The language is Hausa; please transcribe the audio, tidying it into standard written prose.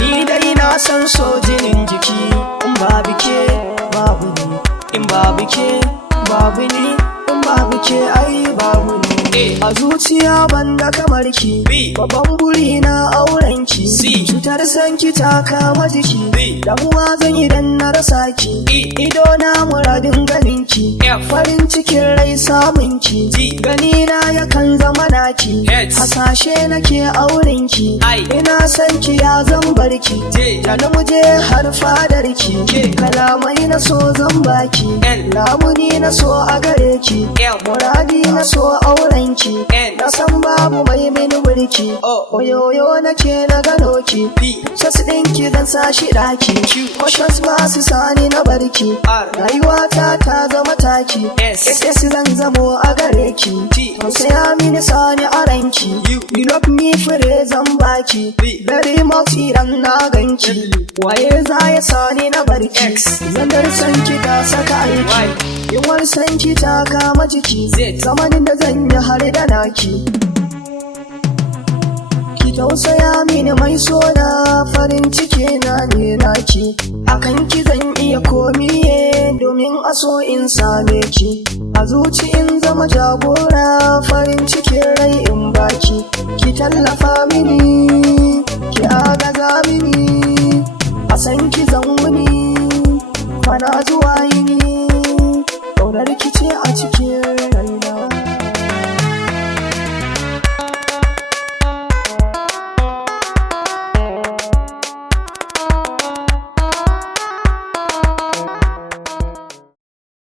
Ni dai na san so jinin jiki, in babu ke babu ni, in babu ke babu ni, in babu ke ai babu ni. A zuciya banda kamar ki, babban buri na auren ki, cutar sanki ta kama jiki, damuwa zan idan na rasa ki, ido na muradin ganin ki, farin cikin rai samun ki, gani na yakan zama naki, hasashe nake auren ki, ina san ki ya zan bar ki, da namuje har fadar ki, kalamai na so zan baki, lamuni na so a gare ki, muradi na so auren ki, na san babu mai mini burki, oyoyo nake na gano ki, sas ɗinki zan sa shi ɗaki, kwashas masu sani na barki, rayuwata ta zama taki, SS zan zamo a gare ki, tausaya mini sani a ranki, you love me fure zan baki, very much idan na ganki, waye za ya sani na barki, zandar sanki ta saka aiki, yawar sanki ta kama jiki, zamanin da zan yi har da naki. Ki tausaya mini mai sona, farin ciki na ne naki, akan ki zan iya komiye domin a so in same ki, a zuci in zama jagora, farin cikin rai in baki, ki tallafa mini, ki agaza mini, a san ki zan wuni, kwana zuwa yini.